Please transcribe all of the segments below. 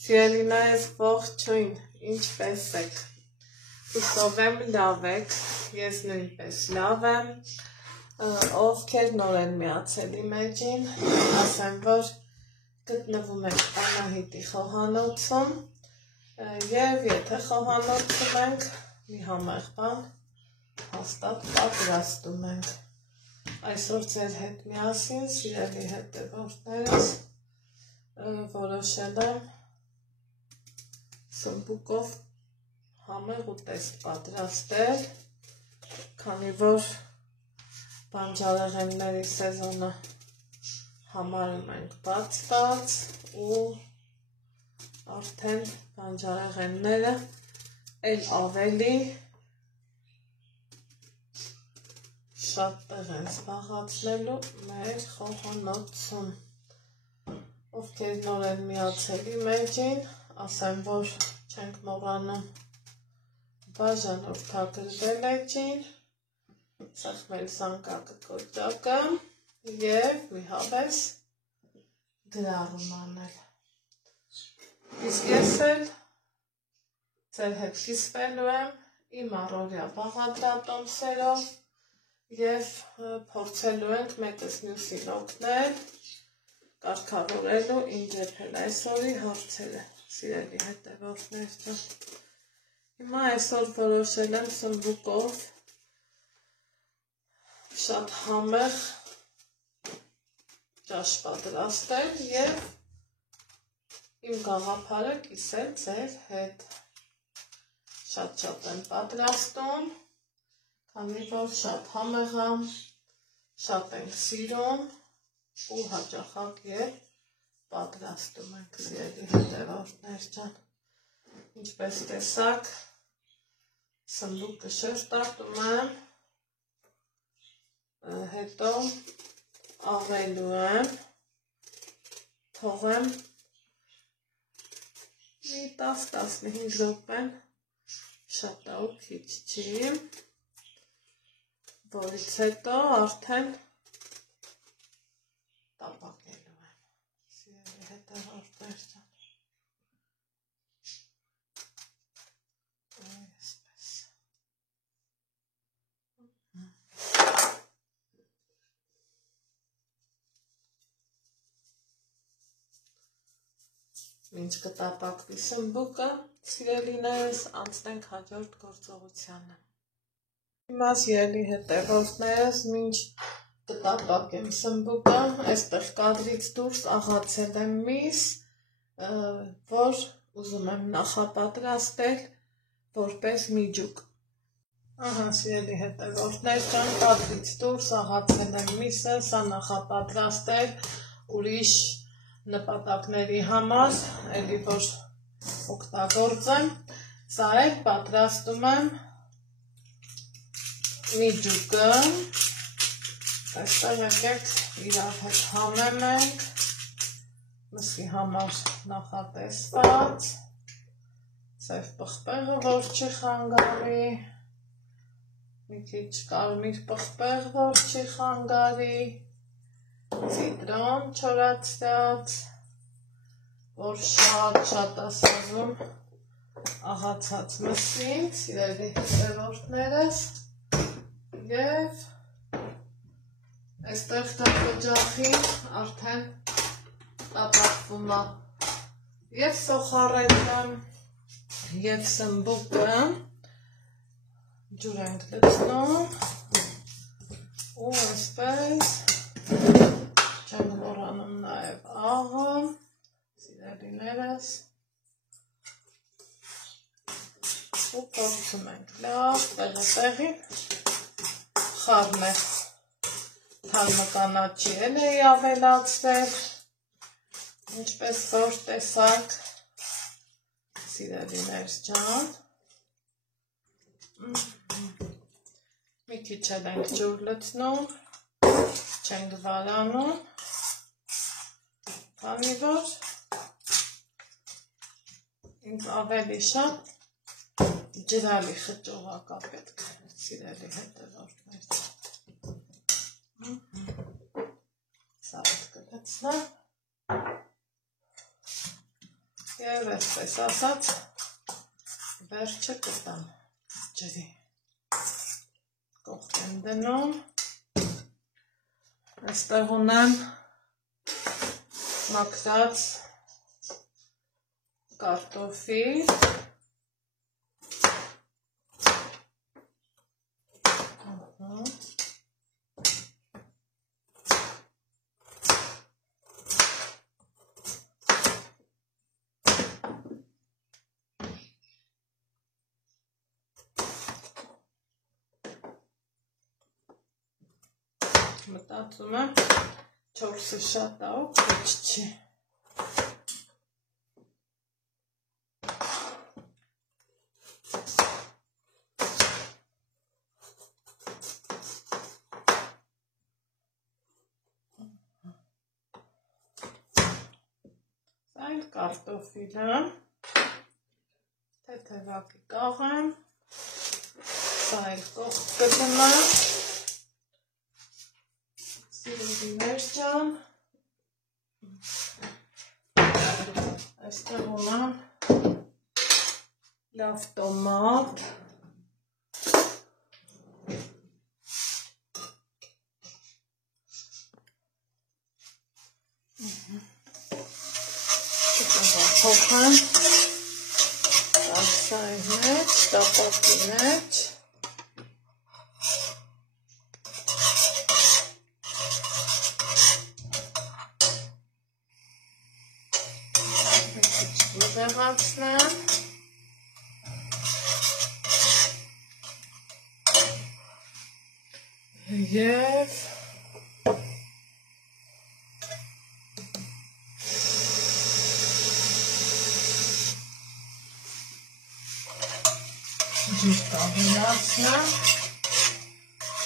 Սիրելիներս ողջույն, ինչպես եք, հուսով եմ լավ եք, ես նույնպես լավ եմ, ովքեր նոր են միացել իմ էջին, ասեմ, որ գտնվում ենք Անահիտի խոհանոցում և եթե խոհանոցում ենք, մի համեղ բան հաստատ պատրաստում ենք, այսօր ձեր հետ միասին, սիրելի հետևորդներս, որոշել եմ սմբուկով համեղ ուտեստ պատրաստել, քանի որ բանջարեղենների սեզոնը համարում ենք բացված ու արդեն բանջարեղենները էլ ավելի շատ տեղ են զբաղեցնելու մեր խոհանոցում, ովքեր նոր են միացել իմ էջին, ասեմ, որ չենք մոռանում բաժանորդագրվել էջին, սաղ մեր զանգակը կոճակը և մի հավես գրառում անել։ Իսկ ես էլ ձեր հետ կիսվելու եմ իմ առօրյա բաղադրատոմսերով և փորձելու ենք մեկս մյուսին օգնել կարգավորելու ինչ եփել այսօրի հարցերը, սիրելի հետևորդներ ջան։ Հիմա այսօր որոշել եմ սմբուկով շատ համեղ ճաշ պատրաստել և իմ գաղափարը կիսել ձեր հետ։ Շատ եմ պատրաստում, քանի որ շատ համեղ եմ, շատ ենք սիրում ու հաճախակ և պատրաստում ենք, սիրելի հետևորդներ ջան։ Ինչպես տեսակ, սմբուկը շերտատում եմ, հետո աղելու եմ, թողեմ մի 10-15 րոպեն, շատ ու քիչ չի, որից հետո արդեն տապակելու եմ, սիրելի հետևորդներ ջան։ Մինչ կտապակվի սմբուկը, սիրելիներս, անցնենք հաջորդ գործողությանը։ Հիմա սիրելի հետևորդներս, մինչ կտապակեմ սմբուկը, այստեղ կադրից դուրս աղացել եմ միս, որ ուզում եմ նախապատրաստել որպես միջուկ։ Ահա, սիրելի հետևորդներ ջան, կադրից դուրս աղացել եմ միսը, սա նախապատրաստել ուրիշ նպատակների համար, էլի որ օգտագործեմ, սա էլ պատրաստում եմ միջուկը, այստեղ եկեք իրար հետ համեմ ենք, մսի համար նախատեսված, ծև պղպեղը, որ չի խանգարի, մի քիչ կարմիր պղպեղ, որ չի խանգարի, ցիտրոն չորացրած, որ շատ ասազում աղացած մսին, սիրելի հետևորդներս, և այստեղ կապջախին արդեն տապակվում է և սոխարենը և սմբուկը ջուր ենք լցնում ու այսպես չեմ մոռանում նաև աղը, սիրելիներս, ու փորձում ենք լավ տեղի խառնել, թարմկանաչի էլ էի ավելացրել, ինչպես որ տեսակ, սիրելիներս ջան, մի քիչ էլ ենք ջուր լցնում, չենք վարանում, քանի որ ինձ ավելի շատ ջրալի խճողակ է պետք, սիրելի հետևորդներ։ Սա հետ կլցնեմ Եվ այսպես ասած վերջը կտամ ջրի կողք եմ դնում, այստեղ ունեմ մաքրած կարտոֆիլ, մտածում եմ 4-ը շատ է ու քիչ չի։ Այլ կարտոֆիլը թեթևակի կաղեմ, սա այլ կողք կդնեմ, սիրելի վերջան, այստեղ ունեմ լավ տոմատ, փոխեմ տաքսայի մեջ, տապակի մեջ, ուղեղացնեմ, և ջուր կավելացնեմ,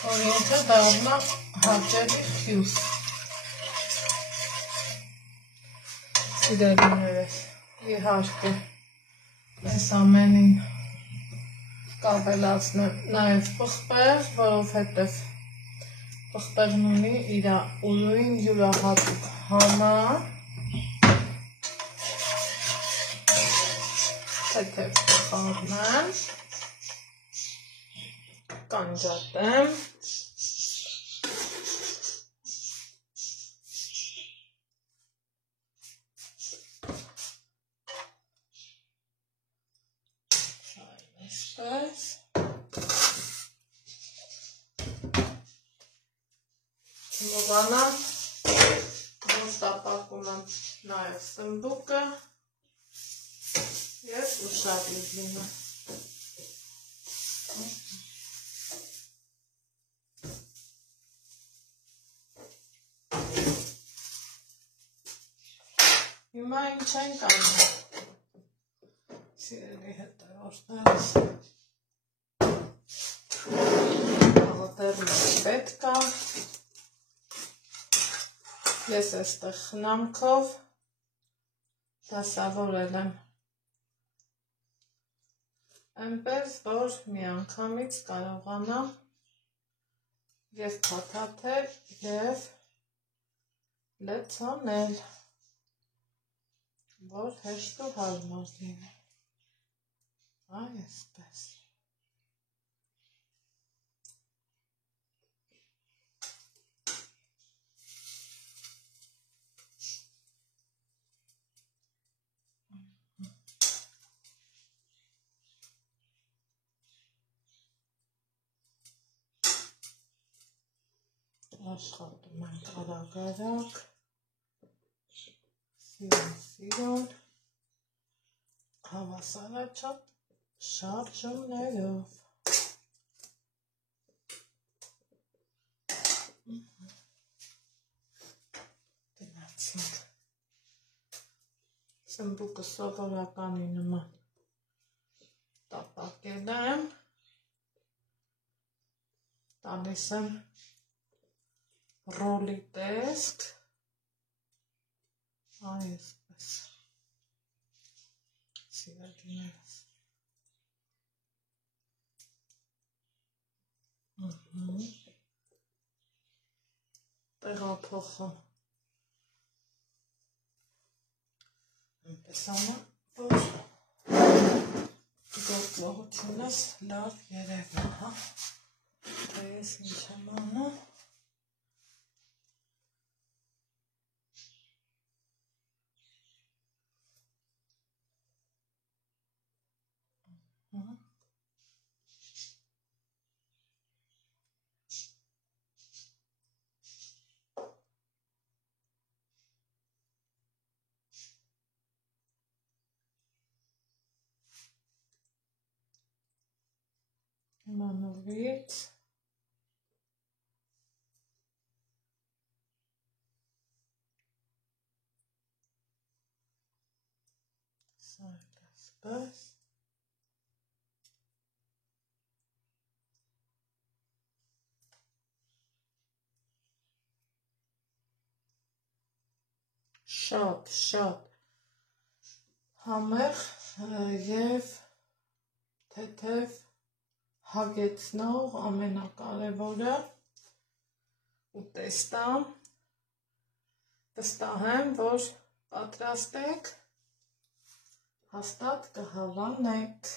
որ ինքը դառնա հաճելի խյուս։ Սիրելիներս, իհարկե, այս ամենին կավելացնեմ նաև պղպեղ, որովհետև պղպեղն ունի իր ուրույն յուրահատուկ համար, թեթև կխառնեմ, կանջատեմ, այսպես, մոռանա, որ տապակում եմ նաև սմբուկը և ուշադիր լինեմ։ Հիմա ինչ ենք անում, սիրելի հետևորդներս, աղտեր մեջ պետք է, ես այստեղ խնամքով դասավորել եմ, այնպես, որ միանգամից կարողանա և փաթաթել և լցանել, որ հեշտ ու հարմար լինի, այսպես։ Աշխատում ենք արագ-արագ, սիրուն, հավասարաչափ շարժումներով։ Գնացինք։ Սմբուկը սովորականի նման տապակել եմ, տալիս եմ ռոլի տեսք, այսպես, սիրելիներս, տեղափոխում, այնպես անում, Զբաղությունս լավ երևա, հա։ Դե ես ինչ եմ անում։ Մանովից սա այսպես շատ համեղ եւ թեթև հագեցնող ամենակարևորը ուտեստան վստահ եմ, որ պատրաստեք, հաստատ կհավանեք։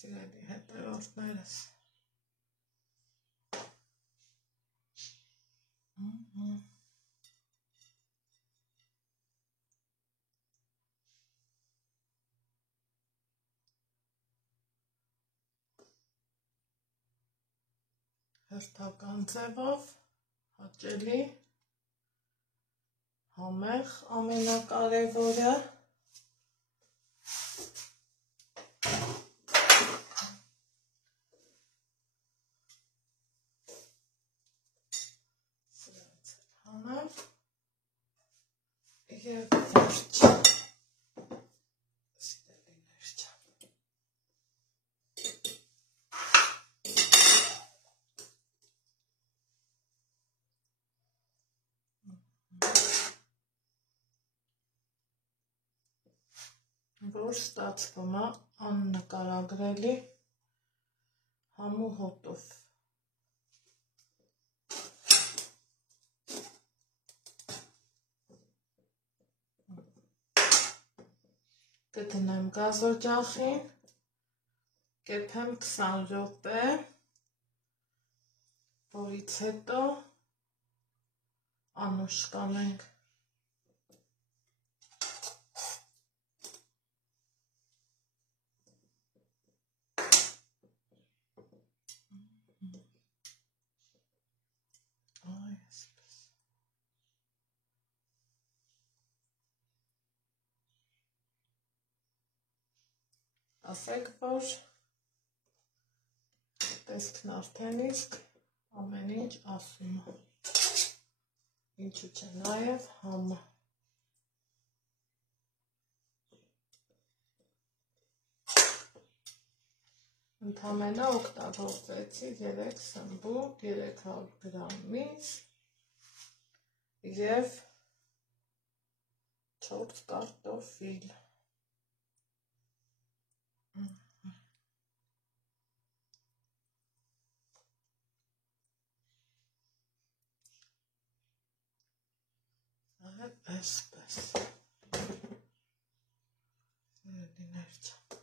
Սիրելի հետևորդներս։ Հերթական ձևով հաճելի, համեղ ամենակարևորը հանեմ և վերջ սիրելիներ ջան։ Որ ստացվում է աննկարագրելի համու հոտով։ Կդնեմ գազօջախին, կեփեմ 20 րոպե, որից հետո անուշ կանենք։ Ասեք, որ տեսքն արդեն իսկ ամեն ինչ ասում է, ինչու չէ նաև համը։ Ընդամենը օգտագործեցի 3 սմբուտ, 300 գրամ միս և 4 կարտոֆիլ։ Այսպես։ Սիրելիներ ջան։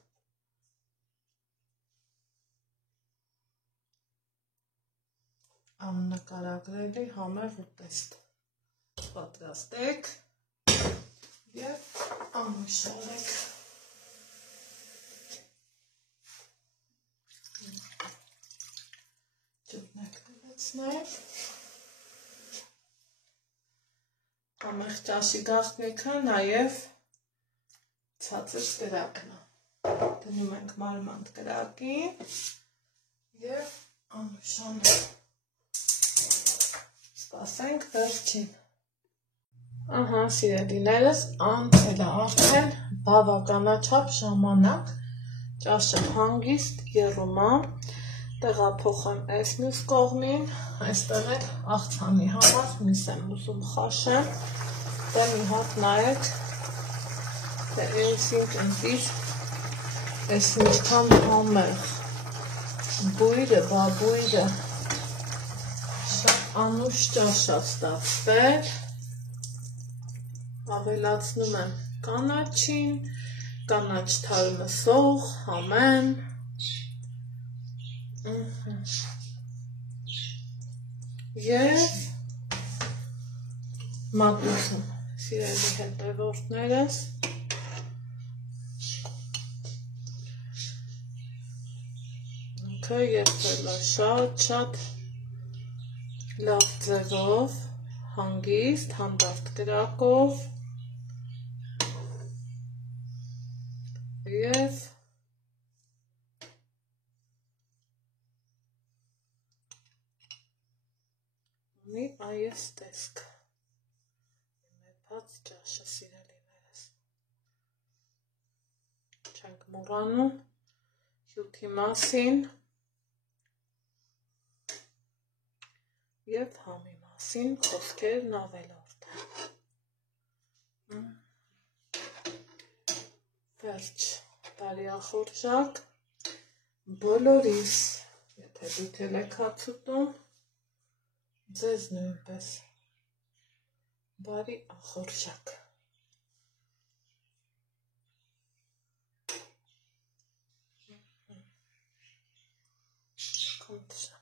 Աննկարագրելի համեղ ուտեստ պատրաստեք և անուշ արեք։ Ջուրն եք լցնել։ Համեղ ճաշի գաղտնիքը նաև ցածր կրակն է։ Դնում ենք մարմանդ կրակին և անուշանենք։ Սպասենք վերջին։ Ահա, սիրելիներս, անցել է արդեն բավականաչափ ժամանակ, ճաշը հանգիստ եռում է, տեղափոխեմ այս մյուս կողմին, այստեղ էլ աղցանի համար միս եմ ուզում խաշեմ, դե մի հատ նայեք, դե ինքնին ընտիր, այս ինչքան համեղ, բույրը, բաբույրը, շատ անուշ ճաշ է ստացվել, ավելացնում եմ կանաչին կանաչ թարմսող, համեն, և մագնուսում, սիրելի հետևորդներս, ինքը երբել է շատ լավ ձևով, հանգիստ, հանդարտ կրակով և ունի այս տեսք, մեր բաց ճաշը սիրելիներս, չենք մոռանում հյութի մասին և համի մասին խոսքերն ավելորդ են։ Վերջ բարյախորժակ բոլորիս, եթե դուք եք հաց ուտում, ձեզ նույնպես բարի ախորժակ։ Կոնտշ